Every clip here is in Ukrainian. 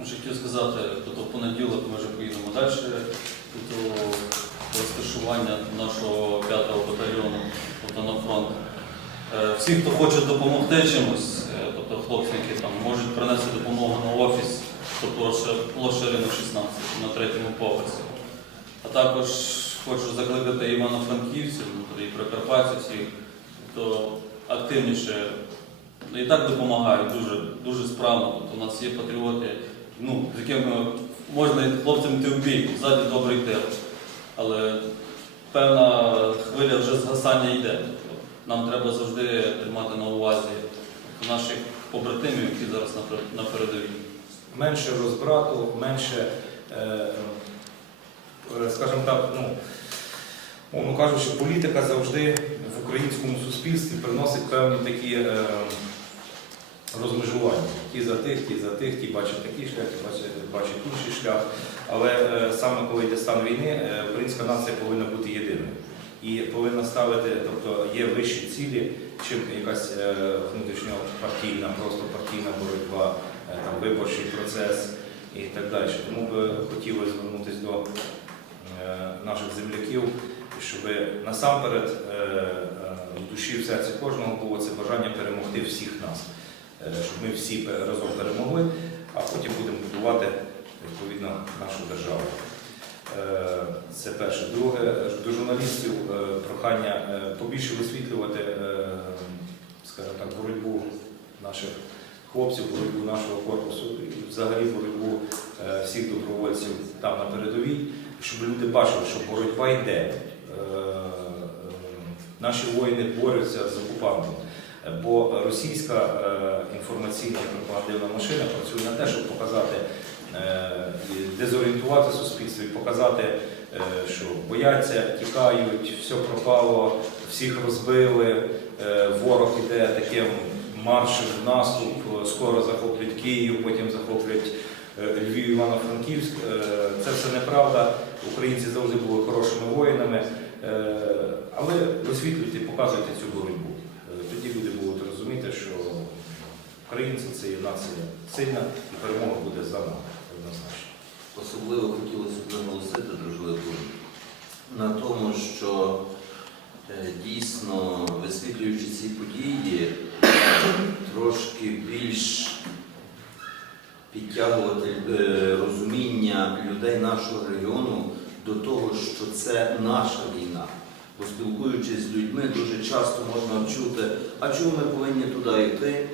Ну, що хотів сказати, тобто в понеділок ми вже поїдемо далі до розташування нашого 5-го батальйону тобто на фронт. Е, Всі, хто хоче допомогти чимось, е, тобто хлопці, які там можуть принести допомогу на офіс, тобто площа 16 на третьому поверсі. А також хочу закликати івано-франківців, ну, тобто і прикарпатців всіх, то активніше і так допомагають дуже, дуже справно. Тобто у нас є патріоти, ну, з якими можна і хлопцям йти в бій, ззаді добрий тил. Але певна хвиля вже згасання йде. Нам треба завжди тримати на увазі наших побратимів, які зараз на передовій. менше розбрату, менше, е, е, скажімо так, ну, мовно кажучи, політика завжди в українському суспільстві приносить певні такі е, розмежування. Ті за тих, ті за тих, ті бачать такий шлях, ті бачать, бачать інший шлях. Але е, саме коли йде стан війни, е, українська нація повинна бути єдиною. І повинна ставити, тобто є вищі цілі, чим якась е, внутрішньопартійна, просто партійна боротьба, е, там, виборчий процес і так далі. Тому би хотілося звернутися до е, наших земляків, щоб насамперед е, е, душі в серці кожного було це бажання перемогти всіх нас, щоб ми всі разом перемогли, а потім будемо будувати відповідно нашу державу. Е, Це перше. Друге, е, до журналістів е, прохання е, побільше висвітлювати, е, скажімо так, боротьбу наших хлопців, боротьбу нашого корпусу і взагалі боротьбу е, всіх добровольців там на передовій, щоб люди бачили, що боротьба йде. Е, е, Наші воїни борються з окупантом. Бо російська е, інформаційна пропагандивна машина працює на те, щоб показати, е, дезорієнтувати суспільство і показати, е, що бояться, тікають, все пропало, всіх розбили, ворог іде таким маршем в наступ, скоро захоплять Київ, потім захоплять Львів, Івано-Франківськ. Це все неправда. Українці завжди були хорошими воїнами. Але висвітлюйте, показуйте цю боротьбу. Е, Тоді люди будуть розуміти, що українці це є нація сильна і перемога буде за нами однозначно. Особливо хотілося б наголосити, дружили на тому, що е, дійсно висвітлюючи ці події, трошки більш підтягувати е, розуміння людей нашого регіону до того, що це наша війна. Бо спілкуючись з людьми, дуже часто можна чути, а чому ми повинні туди йти?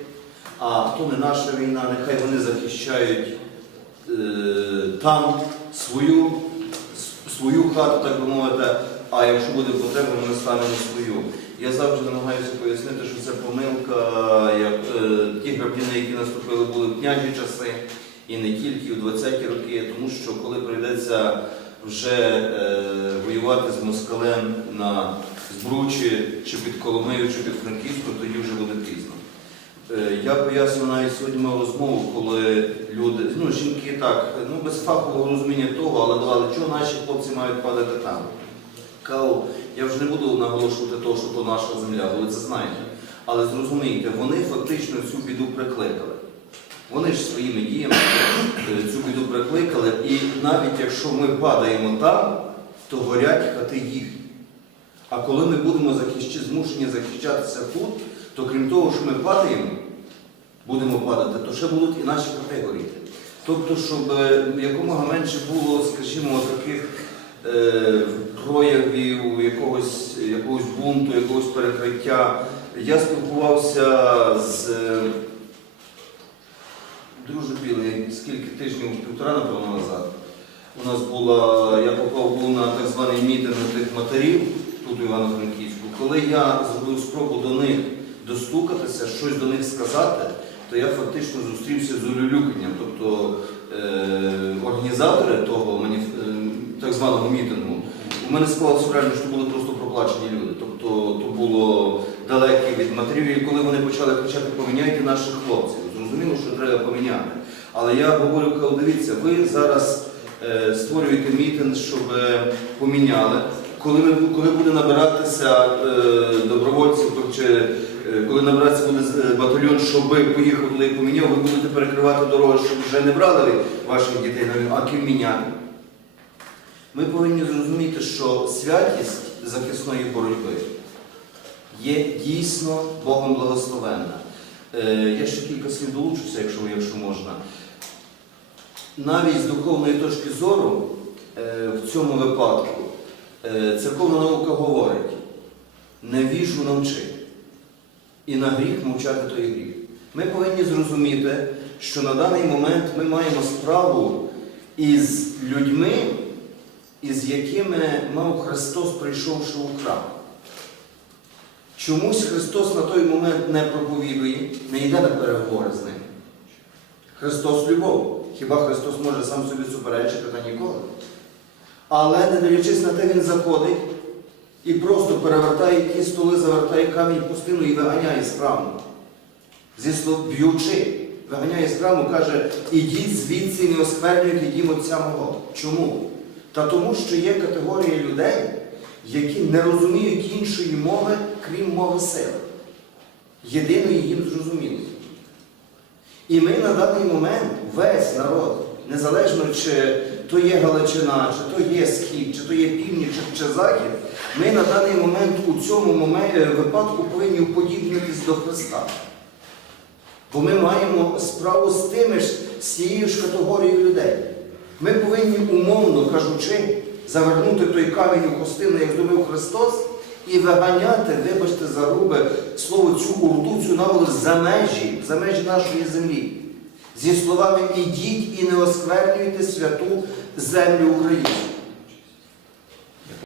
А то не наша війна, нехай вони захищають е, там свою, свою хату, так би мовити, а якщо буде потреба, ми станемо свою. Я завжди намагаюся пояснити, що це помилка, як е, ті грабліни, які наступили, були в княжі часи, і не тільки в 20-ті роки, тому що коли прийдеться вже е, воювати з москалем на Збручі, чи під Коломиєю, чи під Франківськом, тоді вже Я пояснюю навіть сьогодні мав розмову, коли люди, ну жінки так, ну без фахового розуміння того, але давали, чого наші хлопці мають падати там. Кажу, я вже не буду наголошувати того, що то наша земля, ви це знаєте. Але зрозумійте, вони фактично цю біду прикликали. Вони ж своїми діями е, цю біду прикликали, і навіть якщо ми падаємо там, то горять хати їхні. А коли ми будемо захищ... змушені захищатися тут, то крім того, що ми падаємо, будемо падати, то ще будуть і наші хати горіти. Тобто, щоб е, якомога менше було, скажімо, таких е, проявів якогось, якогось бунту, якогось перекриття. Я спілкувався з е, друже білий скільки тижнів, півтора, напевно, назад. У нас була, я попав був на так званий мітинг тих матерів тут у Івано-Франківську. Коли я зробив спробу до них достукатися, щось до них сказати, то я фактично зустрівся з улюлюканням. Тобто е, організатори того маніф- е, так званого мітингу, у мене склалося враження, що були просто проплачені люди. Тобто то було далеке від матерів, і коли вони почали кричати, поміняйте наших хлопців. Зрозуміло, що треба поміняти. Але я говорю, кажу, дивіться, ви зараз е, створюєте мітинг, щоб е, поміняли. Коли, коли буде набиратися е, добровольців чи коли набереться буде е, батальйон, щоб поїхав і поміняв, ви будете перекривати дорогу, щоб вже не брали ваших дітей на війну, а ким. Ми повинні зрозуміти, що святість захисної боротьби є дійсно Богом благословенна. Е, Я ще кілька слів долучуся, якщо, якщо можна. Навіть з духовної точки зору, е, в цьому випадку, е, церковна наука говорить, не віжу навчи. І на гріх мовчати то і гріх. Ми повинні зрозуміти, що на даний момент ми маємо справу із людьми, із якими мав Христос, прийшовши у храм. Чомусь Христос на той момент не проповідує, не йде на переговори з ним. Христос любов. Хіба Христос може сам собі суперечити та ніколи? Але не дивлячись на те, Він заходить і просто перевертає ті столи, завертає камінь пустину і виганяє з храму. Зі б'ючи, виганяє з храму, каже, ідіть звідси не осквернюйте дім Отця мого. Чому? Та тому, що є категорія людей, які не розуміють іншої мови, крім мови сили. Єдиної їм зрозумілої. І ми на даний момент, весь народ, незалежно чи то є Галичина, чи то є Схід, чи то є північ, чи, чи Захід, ми на даний момент у цьому моменті, випадку повинні уподібнитись до Христа. Бо ми маємо справу з тими ж, з цією ж категорією людей. Ми повинні, умовно кажучи, завернути той камінь у хустину, як зробив Христос, і виганяти, вибачте за слово, цю урду, цю наволоч за межі, за межі нашої землі. Зі словами ідіть і не осквернюйте святу землю українську.